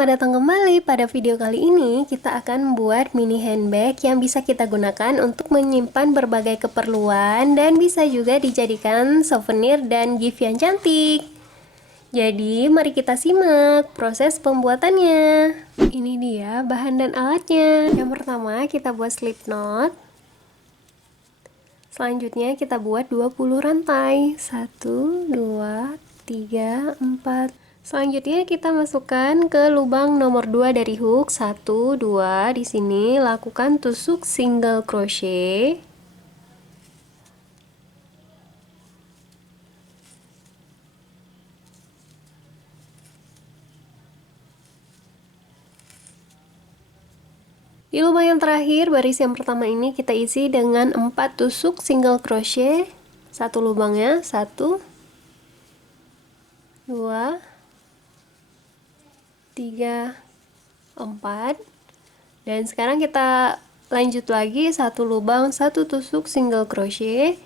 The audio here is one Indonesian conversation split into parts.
selamat datang kembali. Pada video kali ini kita akan membuat mini handbag yang bisa kita gunakan untuk menyimpan berbagai keperluan dan bisa juga dijadikan souvenir dan gift yang cantik. Jadi mari kita simak proses pembuatannya. Ini dia bahan dan alatnya. Yang pertama kita buat slip knot. Selanjutnya kita buat 20 rantai. 1, 2, 3, 4. Selanjutnya kita masukkan ke lubang nomor 2 dari hook. 1, 2. Di sini lakukan tusuk single crochet. Di lubang yang terakhir, baris yang pertama ini kita isi dengan 4 tusuk single crochet. Satu lubangnya, 1, 2, 3, 4. Dan sekarang kita lanjut lagi, satu lubang, satu tusuk single crochet.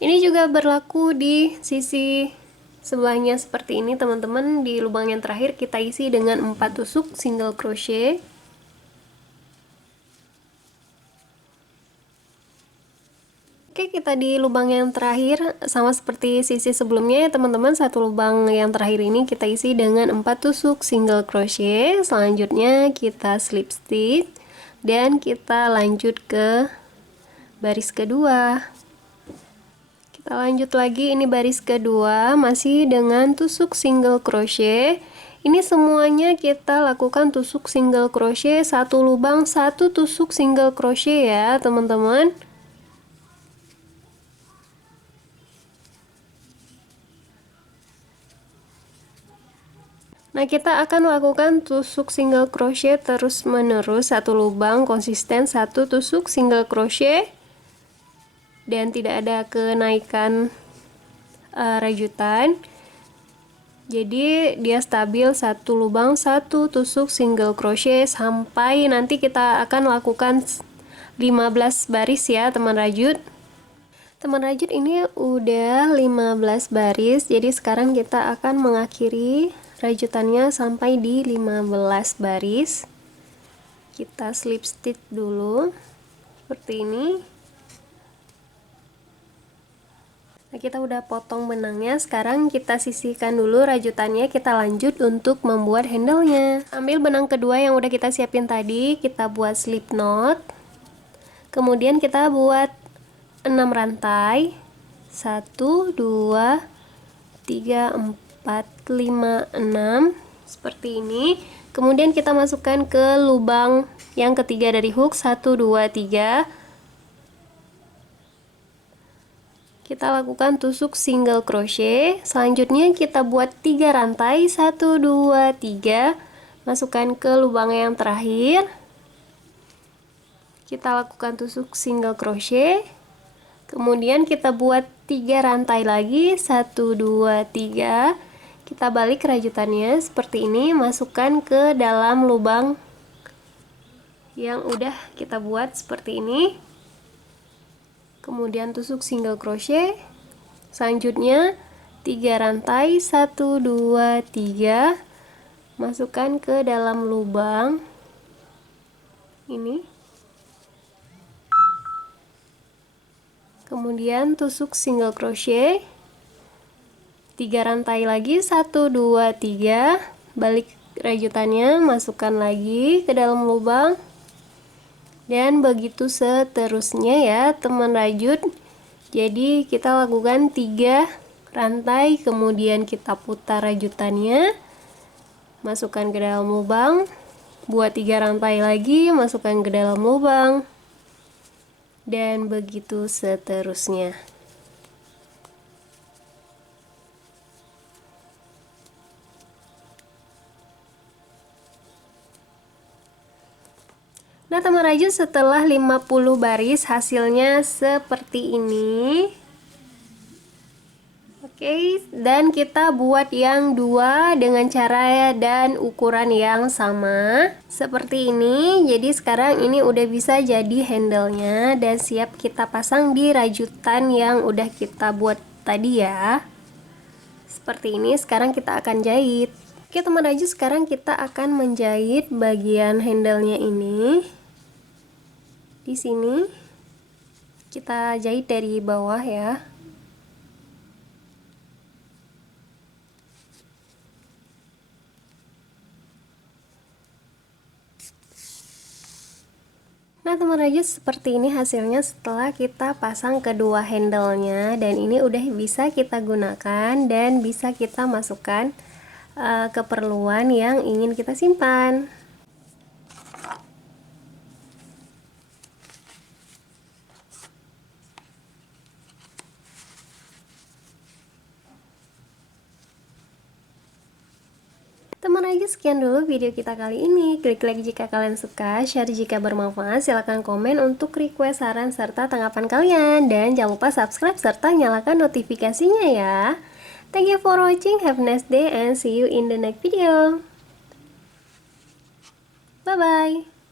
Ini juga berlaku di sisi sebelahnya seperti ini teman-teman. Di lubang yang terakhir kita isi dengan 4 tusuk single crochet. Oke, kita di lubang yang terakhir sama seperti sisi sebelumnya ya teman-teman. Satu lubang yang terakhir ini kita isi dengan 4 tusuk single crochet. Selanjutnya kita slip stitch dan kita lanjut ke baris kedua. Kita lanjut lagi, ini baris kedua masih dengan tusuk single crochet. Ini semuanya kita lakukan tusuk single crochet, satu lubang satu tusuk single crochet ya teman-teman. Nah, kita akan lakukan tusuk single crochet terus menerus, satu lubang konsisten satu tusuk single crochet dan tidak ada kenaikan rajutan. Jadi dia stabil satu lubang satu tusuk single crochet sampai nanti kita akan lakukan 15 baris ya teman rajut. Teman rajut ini udah 15 baris, jadi sekarang kita akan mengakhiri rajutannya sampai di 15 baris. Kita slip stitch dulu seperti ini. Nah, kita udah potong benangnya, sekarang kita sisihkan dulu rajutannya, kita lanjut untuk membuat handle-nya. Ambil benang kedua yang udah kita siapin tadi, kita buat slip knot. Kemudian kita buat 6 rantai. 1, 2, 3, 4, 5, 6 seperti ini. Kemudian kita masukkan ke lubang yang ketiga dari hook. 1, 2, 3. Kita lakukan tusuk single crochet. Selanjutnya kita buat 3 rantai. 1, 2, 3. Masukkan ke lubang yang terakhir. Kita lakukan tusuk single crochet. Kemudian kita buat 3 rantai lagi. 1, 2, 3. Kita balik rajutannya seperti ini, masukkan ke dalam lubang yang udah kita buat seperti ini. Kemudian tusuk single crochet. Selanjutnya 3 rantai, 1, 2, 3. Masukkan ke dalam lubang ini. Kemudian tusuk single crochet. 3 rantai lagi, 1, 2, 3. Balik rajutannya, masukkan lagi ke dalam lubang. Dan begitu seterusnya ya teman rajut. Jadi kita lakukan 3 rantai, kemudian kita putar rajutannya, masukkan ke dalam lubang, buat 3 rantai lagi, masukkan ke dalam lubang, dan begitu seterusnya. Nah teman rajut, setelah 50 baris hasilnya seperti ini. Oke, dan kita buat yang dua dengan cara dan ukuran yang sama seperti ini. Jadi sekarang ini udah bisa jadi handle-nya dan siap kita pasang di rajutan yang udah kita buat tadi ya. Seperti ini, sekarang kita akan jahit. Oke teman rajut, sekarang kita akan menjahit bagian handle-nya ini. Di sini kita jahit dari bawah ya. Nah teman rajut, seperti ini hasilnya setelah kita pasang kedua handle-nya, dan ini udah bisa kita gunakan dan bisa kita masukkan keperluan yang ingin kita simpan. Teman rajut, sekian dulu video kita kali ini. Klik like jika kalian suka, share jika bermanfaat, silahkan komen untuk request, saran, serta tanggapan kalian. Dan jangan lupa subscribe serta nyalakan notifikasinya ya. Thank you for watching, have a nice day and see you in the next video. Bye bye.